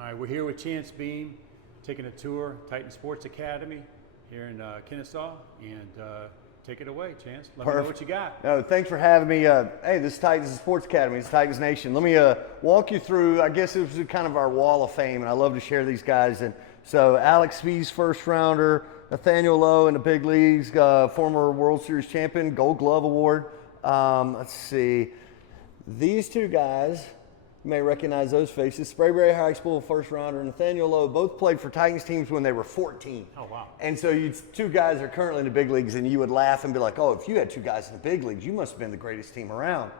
All right, we're here with Chance Beam, taking a tour, Titan Sports Academy here in Kennesaw, and take it away, Chance. Let me know what you got. No, thanks for having me. Hey, this is Titans Sports Academy. It's Titans Nation. Let me walk you through, I guess it was kind of our wall of fame, and I love to share these guys. And so Alex Spees, first rounder, Nathaniel Lowe in the big leagues, former World Series champion, Gold Glove Award. Let's see. These two guys, you may recognize those faces. Sprayberry High School first rounder, Nathaniel Lowe, both played for Titans teams when they were 14. Oh, wow. And so two guys are currently in the big leagues, and you would laugh and be like, oh, if you had two guys in the big leagues, you must have been the greatest team around.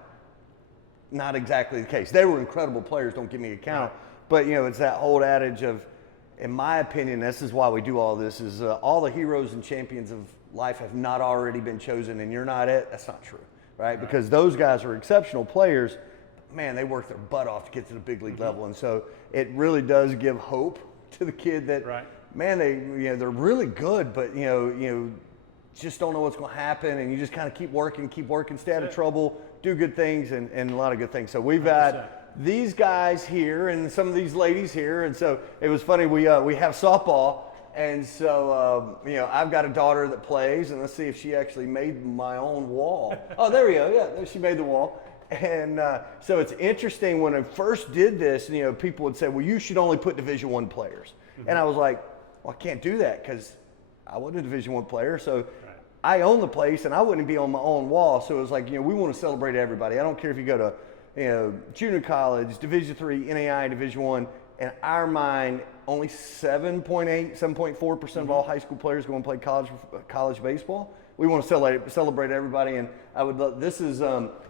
Not exactly the case. They were incredible players, don't give me a count. Right. But, you know, it's that old adage of, in my opinion, this is why we do all this, is all the heroes and champions of life have not already been chosen, and you're not it. That's not true, right? Because those guys are exceptional players. Man, they work their butt off to get to the big league level, and so it really does give hope to the kid that, man, they're really good, but you know, just don't know what's going to happen, and you just kind of keep working, stay out of trouble, do good things, and a lot of good things. So we've had these guys here and some of these ladies here, and so it was funny. We have softball, and so you know, I've got a daughter that plays, and let's see if she actually made my own wall. Oh, there we go. Yeah, there she made the wall. And so it's interesting when I first did this, you know, people would say, well, you should only put Division I players. And I was like, well, I can't do that because I wasn't a Division I player. So I own the place and I wouldn't be on my own wall. So it was like, you know, we want to celebrate everybody. I don't care if you go to, you know, junior college, Division III, NAI, Division I. In our mind, only 7.4% of all high school players go and play college baseball. We want to celebrate everybody, and I would love, this is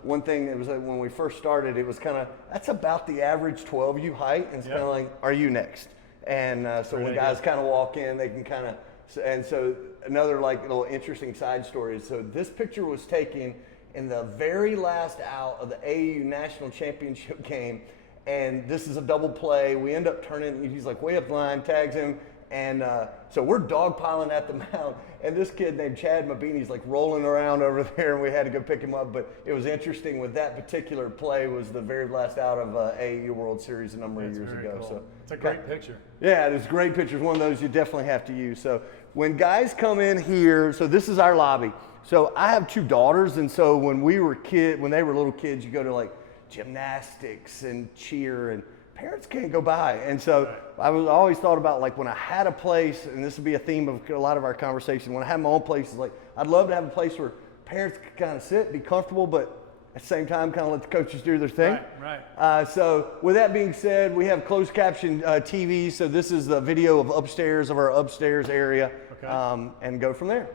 one thing that was when we first started, it was kind of, that's about the average 12U height, and it's kind of like, are you next? And so when guys kind of walk in, they can kind of, and so another like little interesting side story is, so this picture was taken in the very last out of the AAU National Championship game, and this is a double play. We end up turning, he's like way up the line, tags him, and so we're dogpiling at the mound, and this kid named Chad Mabini's like rolling around over there, and we had to go pick him up. But it was interesting with that particular play was the very last out of AAU World Series a number of years ago. Cool. So it's a great picture. Yeah, it's great pictures. One of those you definitely have to use. So when guys come in here, so this is our lobby. So I have two daughters, and so when they were little kids, you go to like gymnastics and cheer, and parents can't go by. And so I always thought about, like, when I had a place, and this would be a theme of a lot of our conversation, when I had my own place, like, I'd love to have a place where parents could kind of sit, be comfortable, but at the same time kind of let the coaches do their thing. Right. So with that being said, we have closed caption TV. So this is the video of our upstairs area, and go from there.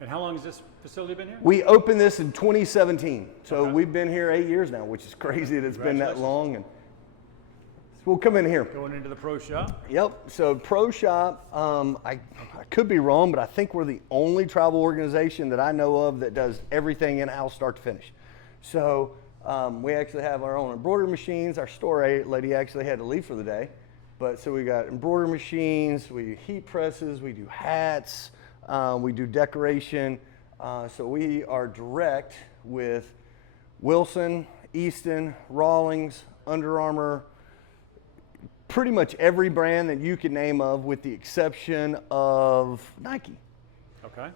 And how long has this facility been here? We opened this in 2017. So we've been here 8 years now, which is crazy that it's been that long. And we'll come in here. Going into the pro shop? Yep. So pro shop, I could be wrong, but I think we're the only travel organization that I know of that does everything in-house start to finish. So we actually have our own embroidery machines. Our store lady actually had to leave for the day. But so we got embroidery machines, we do heat presses, we do hats, we do decoration. So we are direct with Wilson, Easton, Rawlings, Under Armour, pretty much every brand that you can name of, with the exception of Nike. Okay.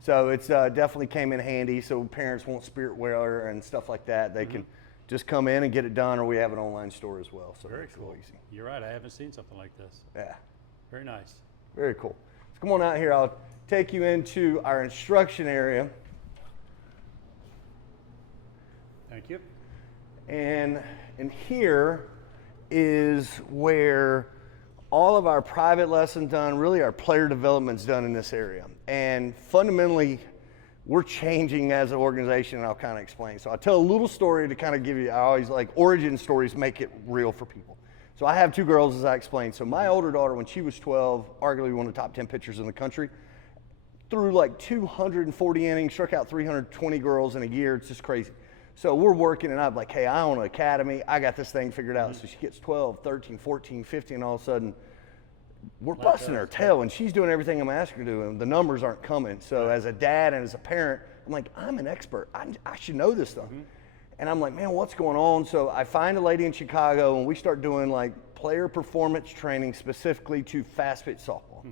So it's definitely came in handy. So parents want spirit wear and stuff like that, they can just come in and get it done, or we have an online store as well. So very cool. Easy. You're right. I haven't seen something like this. Yeah. Very nice. Very cool. So come on out here. I'll take you into our instruction area. Thank you. And in here is where all of our private lessons done, really our player development's done in this area. And fundamentally, we're changing as an organization, and I'll kind of explain. So I'll tell a little story to kind of give you, I always like origin stories, make it real for people. So I have two girls, as I explained. So my older daughter, when she was 12, arguably one of the top 10 pitchers in the country, threw like 240 innings, struck out 320 girls in a year. It's just crazy. So we're working, and I'm like, hey, I own an academy. I got this thing figured out. So she gets 12, 13, 14, 15, and all of a sudden, we're busting her tail, and she's doing everything I'm asking her to do, and the numbers aren't coming. So as a dad and as a parent, I'm like, I'm an expert. I should know this stuff. And I'm like, man, what's going on? So I find a lady in Chicago, and we start doing like player performance training specifically to fast pitch softball.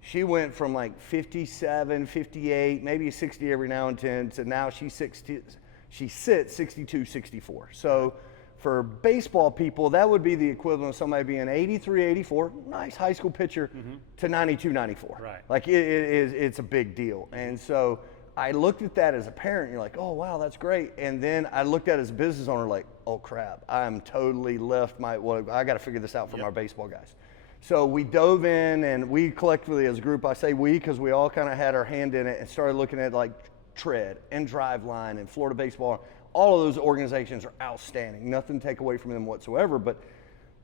She went from like 57, 58, maybe 60 every now and then, to now she sits 62, 64. So for baseball people, that would be the equivalent of somebody being 83, 84, nice high school pitcher, to 92, 94. Right. Like it's a big deal. And so I looked at that as a parent. You're like, oh, wow, that's great. And then I looked at it as a business owner like, oh, crap, I'm totally left I got to figure this out from our baseball guys. So we dove in, and we collectively as a group, I say we because we all kind of had our hand in it, and started looking at like Tread and Driveline and Florida Baseball. All of those organizations are outstanding. Nothing to take away from them whatsoever, but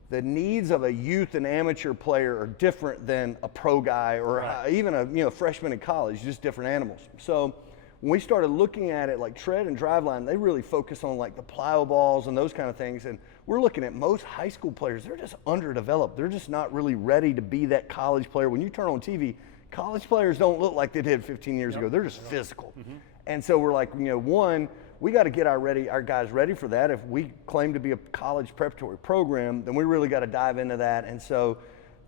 the needs of a youth and amateur player are different than a pro guy or even a freshman in college, just different animals. So when we started looking at it, like Tread and Driveline, they really focus on like the plyo balls and those kind of things. And we're looking at most high school players, they're just underdeveloped. They're just not really ready to be that college player. When you turn on TV, college players don't look like they did 15 years ago. They're just physical. And so we're like, one, we got to get our guys ready for that. If we claim to be a college preparatory program, then we really got to dive into that. And so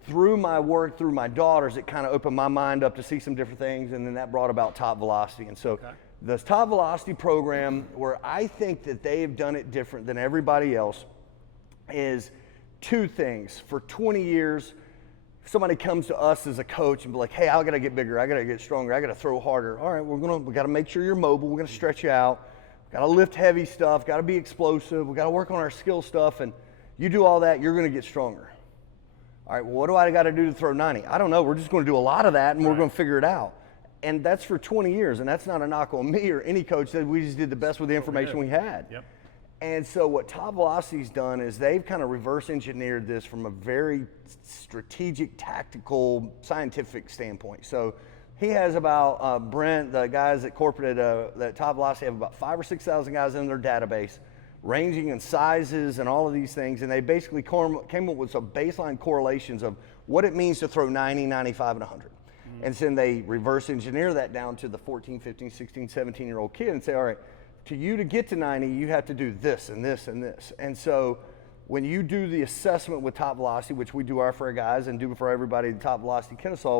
through my work, through my daughters, it kind of opened my mind up to see some different things, and then that brought about Top Velocity. And so this Top Velocity program, where I think that they've done it different than everybody else, is two things. For 20 years, if somebody comes to us as a coach and be like, hey, I got to get bigger, I got to get stronger, I got to throw harder. All right, we got to make sure you're mobile, we're going to stretch you out, got to lift heavy stuff, got to be explosive, we got to work on our skill stuff, and you do all that, you're going to get stronger. All right, well, what do I got to do to throw 90? I don't know. We're just going to do a lot of that, and we're going to figure it out. And that's for 20 years, and that's not a knock on me or any coach. That we just did the best with the information we had. Yep. And so what Top Velocity's done is they've kind of reverse engineered this from a very strategic, tactical, scientific standpoint. So he has about, Brent, the guys at corporate at Top Velocity have about 5,000 or 6,000 guys in their database, ranging in sizes and all of these things, and they basically came up with some baseline correlations of what it means to throw 90, 95, and 100. And then they reverse engineer that down to the 14, 15, 16, 17-year-old kid and say, all right, to get to 90, you have to do this and this and this. And so when you do the assessment with Top Velocity, which we do for our guys and do for everybody at Top Velocity Kennesaw,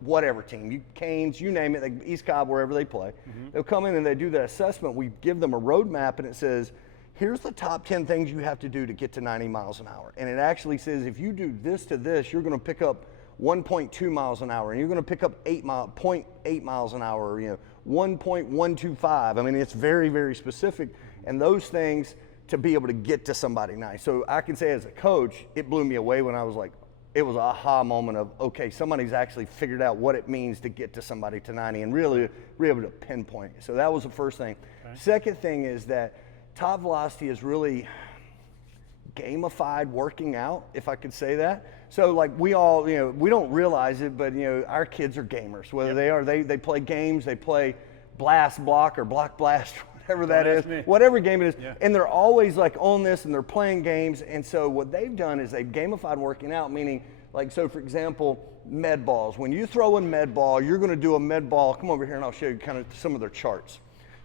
whatever team, Canes, you name it, East Cobb, wherever they play, they'll come in and they do that assessment. We give them a roadmap, and it says, here's the top 10 things you have to do to get to 90 miles an hour. And it actually says if you do this to this, you're going to pick up 1.2 miles an hour, and you're going to pick up 0.8 miles an hour, 1.125. I mean, it's very, very specific, and those things to be able to get to somebody nice. So I can say as a coach, it blew me away when I was like, it was an aha moment of, okay, somebody's actually figured out what it means to get to somebody to 90 and really be able to pinpoint it. So that was the first thing. Okay. Second thing is that Top Velocity is really gamified working out, if I could say that. So like we all, we don't realize it, but our kids are gamers. Whether they play games, they play Blast Block or Block Blast, whatever that is, whatever game it is. Yeah. And they're always like on this and they're playing games. And so what they've done is they've gamified working out, meaning like, so for example, med balls. When you throw a med ball, you're going to do a med ball. Come over here and I'll show you kind of some of their charts.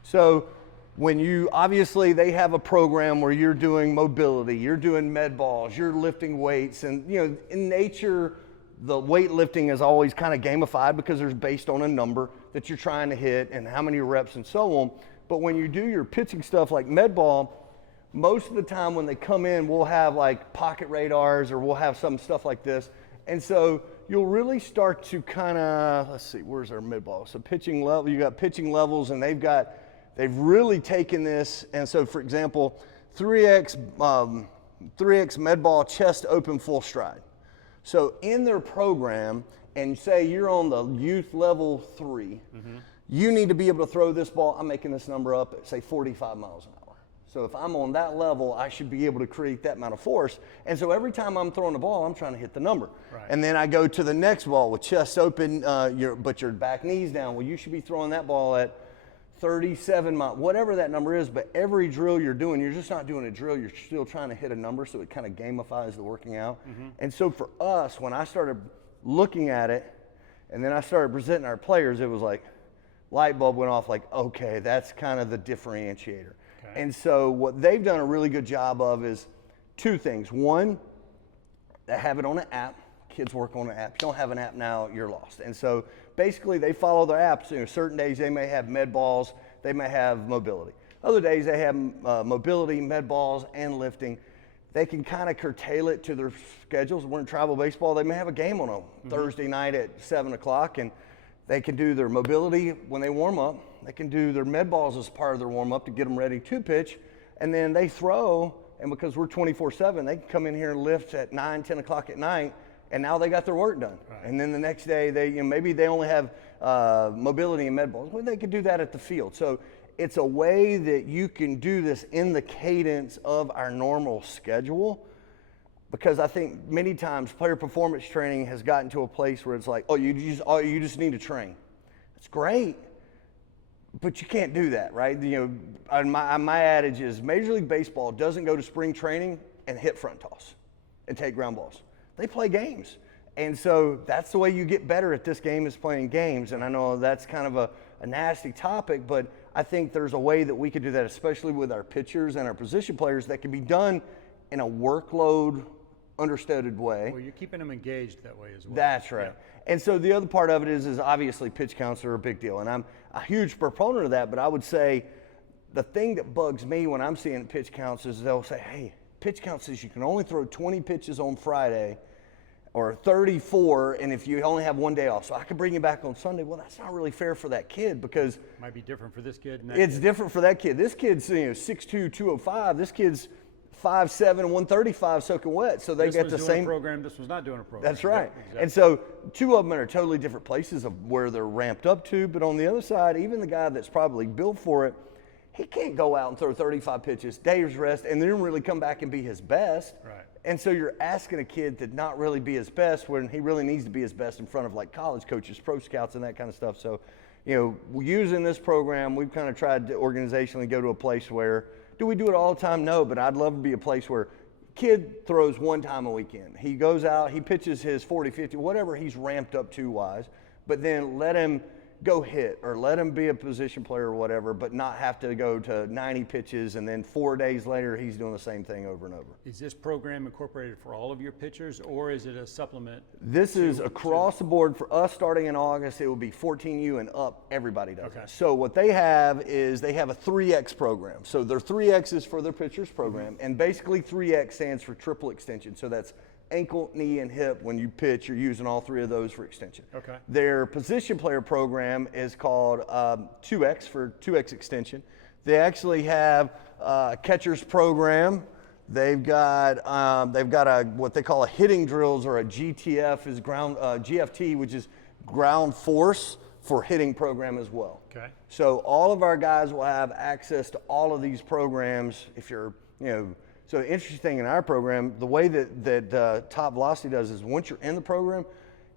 So when obviously they have a program where you're doing mobility, you're doing med balls, you're lifting weights, and in nature, the weightlifting is always kind of gamified because it's based on a number that you're trying to hit and how many reps and so on. But when you do your pitching stuff like med ball, most of the time when they come in, we'll have like pocket radars or we'll have some stuff like this. And so you'll really start to kind of, let's see, where's our med ball? So pitching level, you got pitching levels, and they've really taken this, and so for example, 3X med ball chest open full stride. So in their program, and say you're on the youth level 3, you need to be able to throw this ball, I'm making this number up, at say 45 miles an hour. So if I'm on that level, I should be able to create that amount of force. And so every time I'm throwing the ball, I'm trying to hit the number. Right. And then I go to the next ball with chest open, but your back knees down. Well, you should be throwing that ball at 37 miles, whatever that number is, but every drill you're doing, you're just not doing a drill, you're still trying to hit a number, so it kind of gamifies the working out. And so for us, when I started looking at it, and then I started presenting our players, it was like, light bulb went off like, okay, that's kind of the differentiator. Okay. And so what they've done a really good job of is two things. One, they have it on an app. Kids work on an app. You don't have an app now, you're lost. And so basically they follow their apps. You know, certain days they may have med balls, they may have mobility. Other days they have mobility, med balls, and lifting. They can kind of curtail it to their schedules. We're in travel baseball, they may have a game on a Thursday night at 7 o'clock, and they can do their mobility when they warm up. They can do their med balls as part of their warm up to get them ready to pitch. And then they throw, and because we're 24/7, they can come in here and lift at 9, 10 o'clock at night, and now they got their work done. Right. And then the next day, maybe they only have mobility and med balls. Well, they could do that at the field. So it's a way that you can do this in the cadence of our normal schedule, because I think many times player performance training has gotten to a place where it's like, you just need to train. It's great, but you can't do that, right? You know, my adage is Major League Baseball doesn't go to spring training and hit front toss and take ground balls. They play games. And so that's the way you get better at this game, is playing games. And I know that's kind of a nasty topic, but I think there's a way that we could do that, especially with our pitchers and our position players, that can be done in a workload understudied way. Well, you're keeping them engaged that way as well. That's right. Yeah. And so the other part of it is obviously pitch counts are a big deal. And I'm a huge proponent of that, but I would say the thing that bugs me when I'm seeing pitch counts is they'll say, hey, pitch count says you can only throw 20 pitches on Friday or 34, and if you only have one day off, so I could bring you back on Sunday. Well, that's not really fair for that kid, because might be different for this kid. And it's different for that kid. This kid's 6'2", 205. This kid's 5'7", 135 soaking wet. So they get the same program. This was not doing a program. That's right. Yep, exactly. And so two of them are totally different places of where they're ramped up to. But on the other side, even the guy that's probably built for it, he can't go out and throw 35 pitches, days rest, and then really come back and be his best. Right. And so you're asking a kid to not really be his best when he really needs to be his best in front of like college coaches, pro scouts, and that kind of stuff. So, using this program, we've kind of tried to organizationally go to a place where, do we do it all the time? No, but I'd love to be a place where kid throws one time a weekend. He goes out, he pitches his 40, 50, whatever he's ramped up to wise, but then let him go hit or let him be a position player or whatever, but not have to go to 90 pitches and then 4 days later he's doing the same thing over and over. Is this program incorporated for all of your pitchers, or is it a supplement? This is across the board. For us, starting in August, it will be 14U and up. Everybody does. Okay. So what they have is they have a 3X program. So their 3X is for their pitchers program, and basically 3X stands for triple extension. So that's ankle, knee, and hip. When you pitch, you're using all three of those for extension. Okay. Their position player program is called 2X for 2X extension. They actually have a catcher's program. They've got a what they call a hitting drills, or a GTF is ground GFT, which is ground force for hitting program as well. Okay. So all of our guys will have access to all of these programs. If you're So the interesting thing in our program, the way that Top Velocity does is once you're in the program,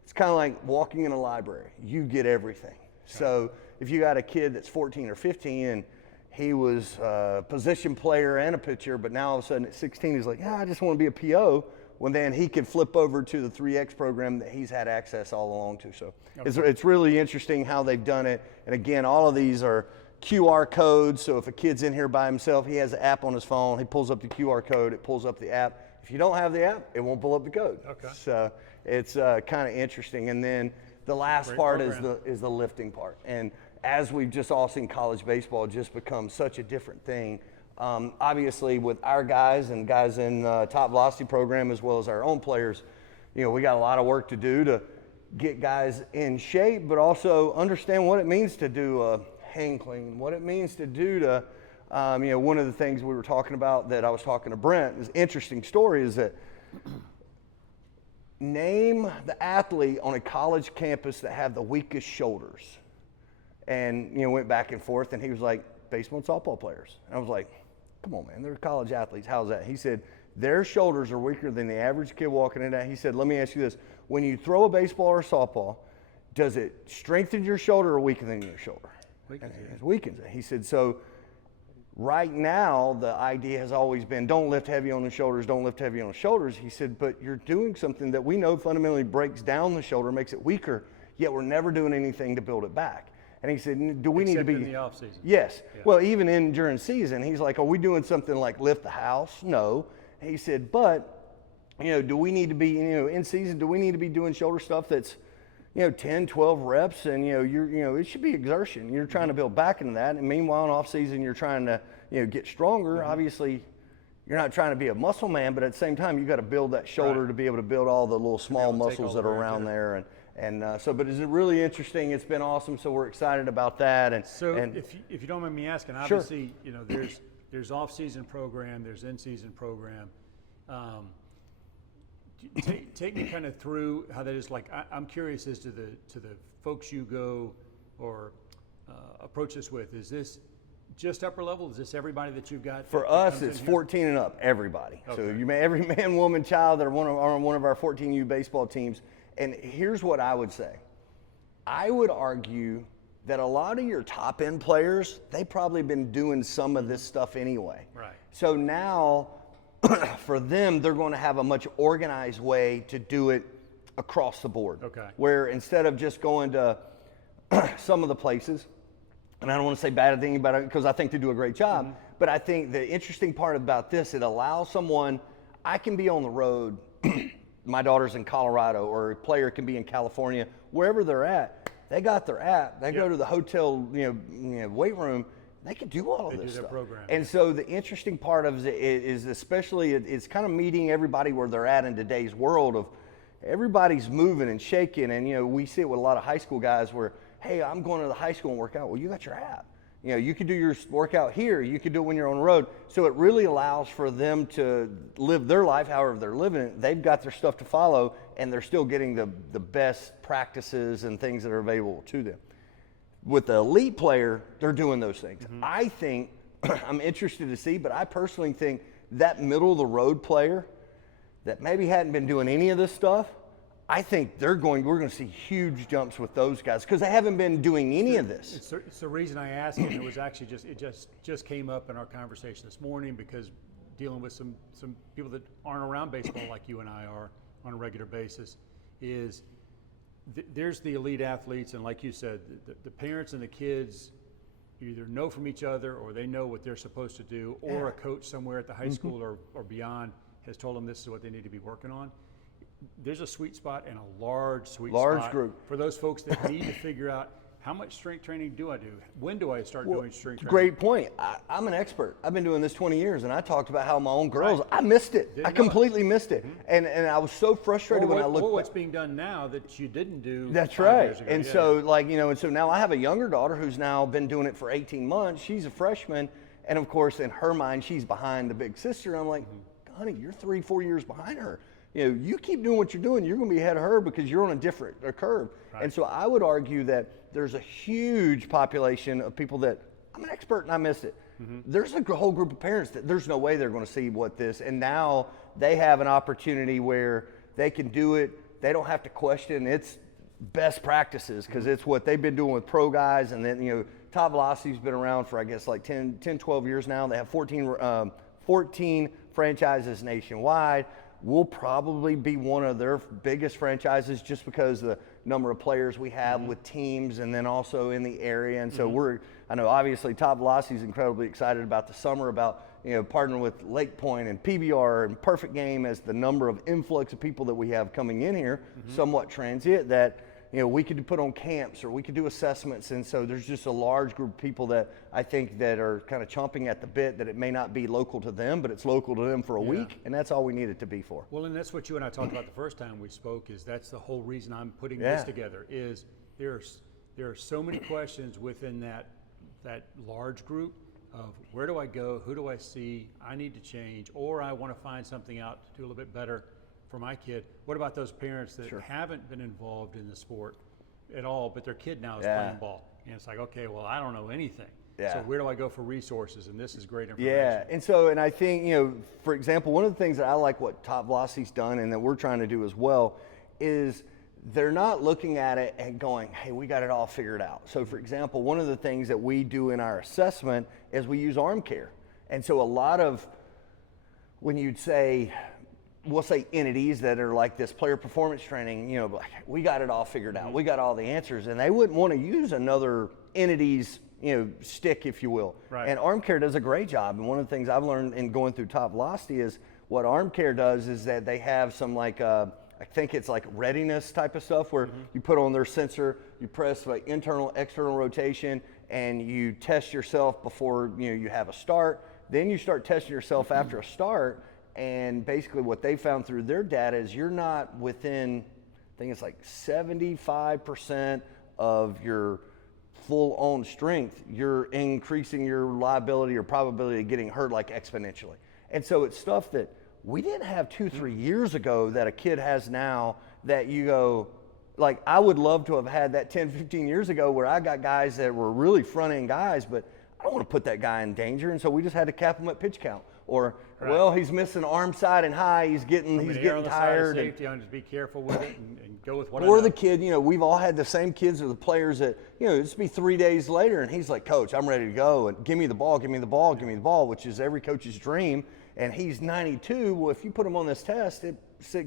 it's kind of like walking in a library. You get everything. Okay. So if you got a kid that's 14 or 15 and he was a position player and a pitcher, but now all of a sudden at 16 he's like, I just want to be a PO. Well, then he can flip over to the 3X program that he's had access all along to. So okay. It's really interesting how they've done it. And again, all of these are QR codes, so if a kid's in here by himself, he has an app on his phone, he pulls up the QR code, it pulls up the app. If you don't have the app, it won't pull up the code. Okay. So it's kind of interesting. And then the last part is the lifting part. And as we've just all seen, college baseball just become such a different thing. Obviously with our guys and guys in Top Velocity program, as well as our own players, we got a lot of work to do to get guys in shape, but also understand what it means to do a hang clean, what it means to do to, one of the things we were talking about that I was talking to Brent, is interesting story, is that name the athlete on a college campus that have the weakest shoulders. And, went back and forth, and he was like, baseball and softball players. And I was like, come on, man, they're college athletes. How's that? He said, their shoulders are weaker than the average kid walking in that. He said, let me ask you this. When you throw a baseball or a softball, does it strengthen your shoulder or weaken your shoulder? It weakens it. He said, so right now the idea has always been don't lift heavy on the shoulders, don't lift heavy on the shoulders. He said, but you're doing something that we know fundamentally breaks down the shoulder, makes it weaker, yet we're never doing anything to build it back. And he said, do we need to Except be in the off season. Yes. Yeah. Well, even during season, he's like, are we doing something like lift the house? No. And he said, but, do we need to be, in season, do we need to be doing shoulder stuff that's, 10, 12 reps, and, it should be exertion. You're trying to build back into that. And meanwhile, in off season, you're trying to, get stronger. Obviously, you're not trying to be a muscle man, but at the same time, you got to build that shoulder to be able to build all the little small muscles that are around there. But it's really interesting. It's been awesome. So we're excited about that. If you don't mind me asking, obviously, there's off-season program, there's in-season program. Take me kind of through how that is. Like, I'm curious as to the folks you go or approach this with. Is this just upper level? Is this everybody that you've got? For us, it's 14 and up, everybody. Okay. So every man, woman, child that are on one of our 14U baseball teams. And here's what I would say. I would argue that a lot of your top end players, they probably been doing some of this stuff anyway. Right. So now for them, they're going to have a much organized way to do it across the board. Okay. Where instead of just going to some of the places, and I don't want to say bad thing about it because I think they do a great job, but I think the interesting part about this, it allows someone, I can be on the road, my daughter's in Colorado, or a player can be in California, wherever they're at, they got their app, they go to the hotel, weight room, they can do all of this stuff. And so the interesting part of it is especially it's kind of meeting everybody where they're at in today's world of everybody's moving and shaking. And, we see it with a lot of high school guys where, hey, I'm going to the high school and work out. Well, you got your app. You can do your workout here. You can do it when you're on the road. So it really allows for them to live their life however they're living it. They've got their stuff to follow, and they're still getting the best practices and things that are available to them. With the elite player, they're doing those things. I think, I'm interested to see, but I personally think that middle of the road player that maybe hadn't been doing any of this stuff, I think we're going to see huge jumps with those guys because they haven't been doing any of this. It's the reason I asked, and it was actually just came up in our conversation this morning because dealing with some people that aren't around baseball like you and I are on a regular basis is there's the elite athletes, and like you said, the parents and the kids either know from each other or they know what they're supposed to do, or a coach somewhere at the high school or beyond has told them this is what they need to be working on. There's a sweet spot and a large spot group for those folks that need to figure out how much strength training do I do? When do I start doing strength training? Great point. I'm an expert. I've been doing this 20 years, and I talked about how my own girls, I missed it. I completely missed it. And I was so frustrated when I looked. Or what's being done now that you didn't do. That's right. And so, and so now I have a younger daughter who's now been doing it for 18 months. She's a freshman. And of course, in her mind, she's behind the big sister. I'm like, honey, you're 3-4 years behind her. You keep doing what you're doing, you're going to be ahead of her because you're on a different curve. Right. And so I would argue that there's a huge population of people that, I'm an expert and I missed it. There's a whole group of parents that there's no way they're going to see what this, and now they have an opportunity where they can do it. They don't have to question its best practices because it's what they've been doing with pro guys. And then, Top Velocity's been around for, I guess, like 10, 12 years now. They have 14 franchises nationwide. We'll probably be one of their biggest franchises just because the number of players we have with teams and then also in the area. And so I know obviously Top Velocity is incredibly excited about the summer, about, partnering with Lake Point and PBR and Perfect Game as the number of influx of people that we have coming in here, somewhat transient, that, we could put on camps or we could do assessments. And so there's just a large group of people that I think that are kind of chomping at the bit that it may not be local to them, but it's local to them for a week. And that's all we need it to be for. Well, and that's what you and I talked about the first time we spoke, is that's the whole reason I'm putting this together, is there are so many questions within that large group of where do I go, who do I see, I need to change, or I want to find something out to do a little bit better for my kid. What about those parents that haven't been involved in the sport at all, but their kid now is playing ball? And it's like, okay, well, I don't know anything. So where do I go for resources? And this is great information. And I think, for example, one of the things that I like what Top Velocity's done and that we're trying to do as well is they're not looking at it and going, hey, we got it all figured out. So for example, one of the things that we do in our assessment is we use arm care. And so a lot of, when you'd say, we'll say entities that are like this player performance training, we got it all figured out. We got all the answers, and they wouldn't want to use another entity's stick, if you will. Right. And Arm Care does a great job. And one of the things I've learned in going through Top Velocity is what Arm Care does is that they have some like I think it's like readiness type of stuff where you put on their sensor, you press like internal, external rotation, and you test yourself before you have a start. Then you start testing yourself after a start, and basically what they found through their data is you're not within, I think it's like 75% of your full-on strength. You're increasing your liability or probability of getting hurt like exponentially. And so it's stuff that we didn't have 2-3 years ago that a kid has now that you go, like I would love to have had that 10-15 years ago where I got guys that were really front-end guys, but I don't want to put that guy in danger, and so we just had to cap him at pitch count. Or, well, he's missing arm side and high, he's getting tired. Safety, just be careful with it and go with what I Or know. the kid, we've all had the same kids or the players that, it's be 3 days later and he's like, Coach, I'm ready to go, and give me the ball, which is every coach's dream. And he's 92. Well, if you put him on this test, it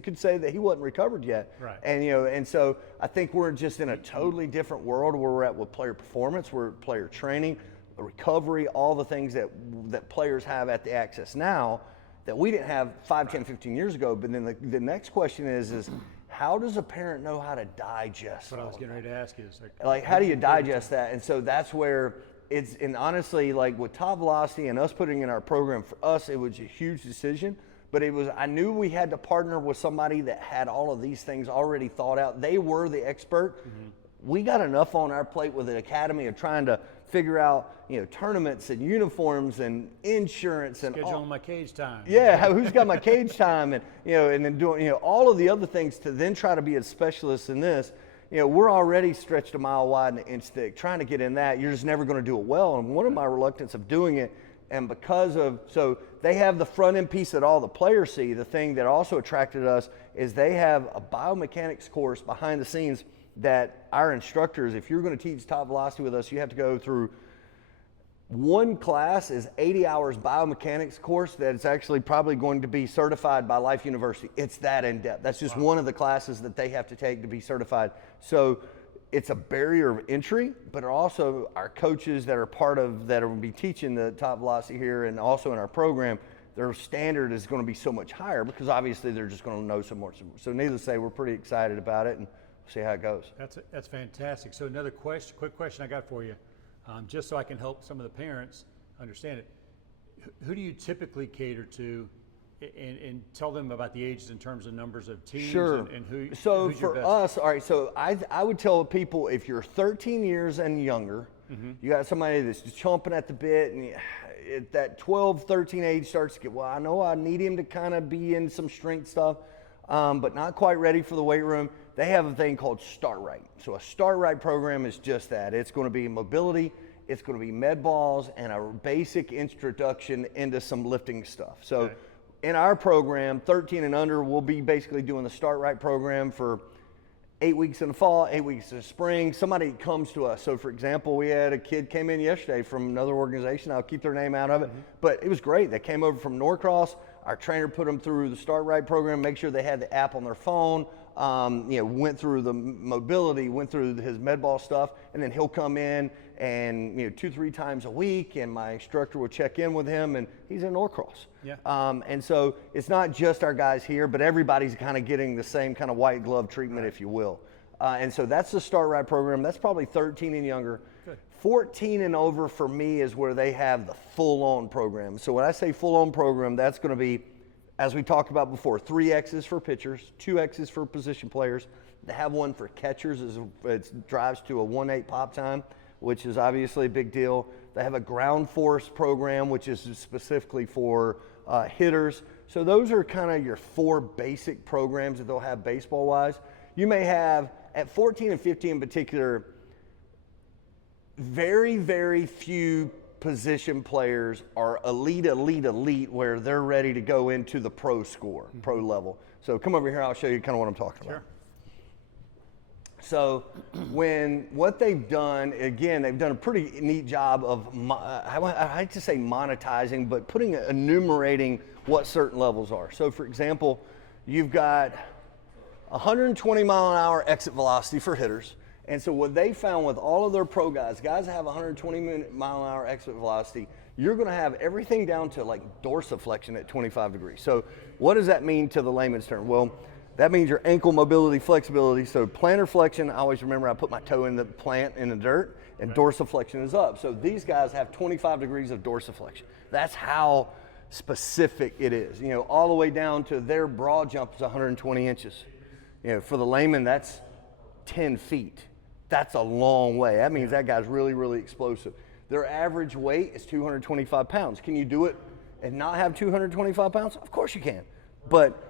could say that he wasn't recovered yet. Right. And and so I think we're just in a totally different world where we're at with player performance, we're at player training, recovery, all the things that players have at the Access now that we didn't have 5, 10, 15 years ago. But then the next question is how does a parent know how to digest? That's what I was getting ready to ask you. Like how do you digest that? And so that's where and honestly, like with Top Velocity and us putting in our program, for us, it was a huge decision, but I knew we had to partner with somebody that had all of these things already thought out. They were the expert. Mm-hmm. We got enough on our plate with an academy of trying to figure out, tournaments and uniforms and insurance and scheduling my cage time. Yeah, who's got my cage time and, and then doing, all of the other things to then try to be a specialist in this. We're already stretched a mile wide and an inch thick. Trying to get in that, you're just never going to do it well. And one of my reluctance of doing it, and so they have the front end piece that all the players see. The thing that also attracted us is they have a biomechanics course behind the scenes that our instructors, if you're going to teach Top Velocity with us, you have to go through. One class is 80 hours biomechanics course that it's actually probably going to be certified by Life University. It's that in depth. That's just one of the classes that they have to take to be certified. So it's a barrier of entry, but also our coaches that are that will be teaching the Top Velocity here and also in our program, their standard is going to be so much higher because obviously they're just going to know so much. So needless to say, we're pretty excited about it and we'll see how it goes. That's fantastic. So another quick question I got for you. Just so I can help some of the parents understand it, who do you typically cater to and tell them about the ages in terms of numbers of teams? Sure. And who? So who's for your best? us, all right, so I would tell people if you're 13 years and younger, you got somebody that's just chomping at the bit and at that 12, 13 age starts to get, well, I know I need him to kind of be in some strength stuff, but not quite ready for the weight room. They have a thing called Start Right. So a Start Right program is just that. It's going to be mobility, it's going to be med balls, and a basic introduction into some lifting stuff. So in our program, 13 and under, we'll be basically doing the Start Right program for 8 weeks in the fall, 8 weeks in the spring. Somebody comes to us. So for example, we had a kid came in yesterday from another organization. I'll keep their name out of it, but it was great. They came over from Norcross. Our trainer put them through the Start Right program, make sure they had the app on their phone. Went through the mobility, went through his med ball stuff, and then he'll come in and 2-3 times a week, and my instructor will check in with him, and he's in Norcross. Yeah. And so it's not just our guys here, but everybody's kind of getting the same kind of white glove treatment, if you will. And so that's the Start Right program. That's probably 13 and younger. Good. 14 and over for me is where they have the full-on program. So when I say full-on program, that's going to be, as we talked about before, 3 X's for pitchers, 2 X's for position players. They have one for catchers. It drives to a 1.8 pop time, which is obviously a big deal. They have a ground force program, which is specifically for hitters. So those are kind of your 4 basic programs that they'll have baseball-wise. You may have, at 14 and 15 in particular, very, very few position players are elite, where they're ready to go into the pro level. So come over here, I'll show you kind of what I'm talking about. So what they've done, again, they've done a pretty neat job of, I hate to say monetizing, but enumerating what certain levels are. So for example, you've got 120 mile an hour exit velocity for hitters, And so what they found with all of their pro guys that have 120-mile-an-hour exit velocity, you're going to have everything down to like dorsiflexion at 25 degrees. So what does that mean to the layman's term? Well, that means your ankle mobility, flexibility. So plantar flexion, I always remember I put my toe in the plant in the dirt, and dorsiflexion is up. So these guys have 25 degrees of dorsiflexion. That's how specific it is. You know, all the way down to their broad jump is 120 inches. You know, for the layman, that's 10 feet. That's a long way. That means that guy's really, really explosive. Their average weight is 225 pounds. Can you do it and not have 225 pounds? Of course you can. But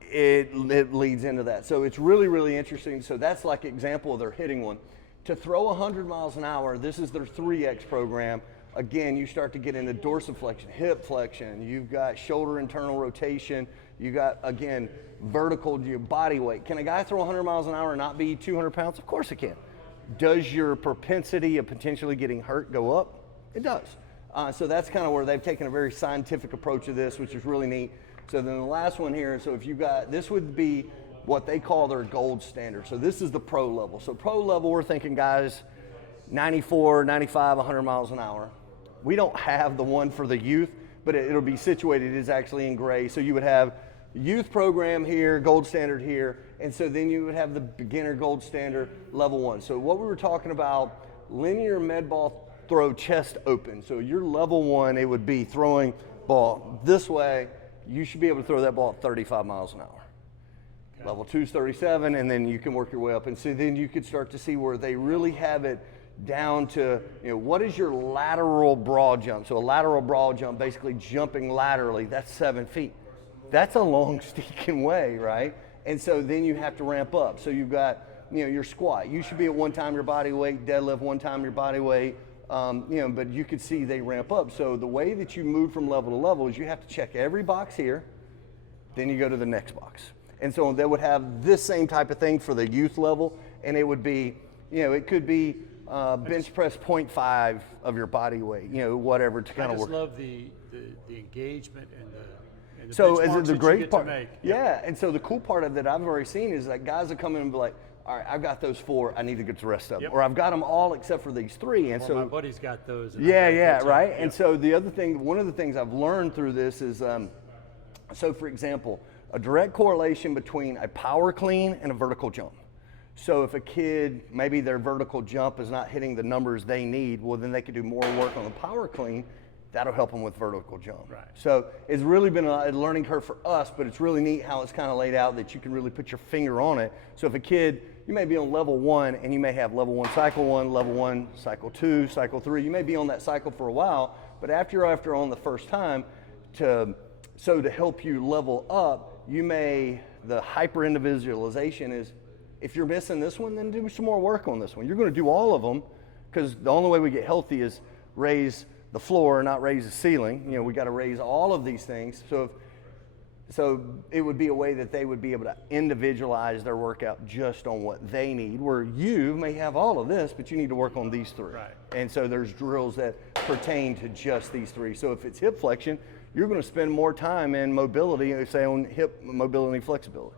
it leads into that. So it's really, really interesting. So that's like an example of their hitting one. To throw 100 miles an hour, this is their 3X program. Again, you start to get into dorsiflexion, hip flexion. You've got shoulder internal rotation. You got, again, vertical body weight. Can a guy throw 100 miles an hour and not be 200 pounds? Of course it can. Does your propensity of potentially getting hurt go up? It does. So that's kind of where they've taken a very scientific approach to this, which is really neat. So then the last one here, so if you've got, this would be what they call their gold standard. So this is the pro level. So pro level, we're thinking guys 94, 95, 100 miles an hour. We don't have the one for the youth, but it'll be situated, it's actually in gray. So you would have youth program here, gold standard here, and so then you would have the beginner gold standard level 1. So what we were talking about, linear med ball throw chest open. So your level 1, it would be throwing ball this way. You should be able to throw that ball at 35 miles an hour. Okay. Level 2 is 37, and then you can work your way up. And so then you could start to see where they really have it down to, you know, what is your lateral broad jump? So a lateral broad jump, basically jumping laterally, that's 7 feet. That's a long stinking way, right? And so then you have to ramp up. So you've got, you know, your squat. You should be at 1 time your body weight, deadlift 1 time your body weight, you know, but you could see they ramp up. So the way that you move from level to level is you have to check every box here, then you go to the next box. And so they would have this same type of thing for the youth level, and it would be, you know, it could be bench press 0.5 of your body weight, you know, whatever to kind of work. I just love the engagement and the so benchmarks is it the that great you get part? to make. Yeah, and so the cool part of that I've already seen is that guys will come in and be like, all right, I've got those 4, I need to get the rest of them. Or I've got them all except for these 3. And Or so my buddy's got those. And right? Yeah. And so the other thing, one of the things I've learned through this is, so for example, a direct correlation between a power clean and a vertical jump. So if a kid, maybe their vertical jump is not hitting the numbers they need, well then they could do more work on the power clean. That'll help them with vertical jump. Right. So it's really been a learning curve for us, but it's really neat how it's kind of laid out that you can really put your finger on it. So if a kid, you may be on level 1 and you may have level 1, cycle 1, level 1, cycle 2, cycle 3. You may be on that cycle for a while, but after on the first time, to help you level up, you may, the hyper individualization is, if you're missing this one, then do some more work on this one. You're going to do all of them, because the only way we get healthy is raise the floor, not raise the ceiling. You know, we got to raise all of these things. So it would be a way that they would be able to individualize their workout just on what they need, where you may have all of this, but you need to work on these 3. Right. And so there's drills that pertain to just these 3. So if it's hip flexion, you're going to spend more time in mobility, say on hip mobility and flexibility.